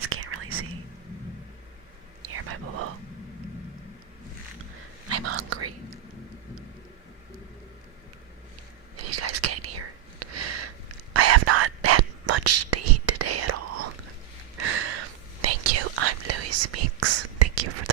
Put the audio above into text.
guys can't really see. Hear my bubble. I'm hungry. If you guys can't hear, I have not had much to eat today at all. Thank you. I'm Louis Meeks. Thank you for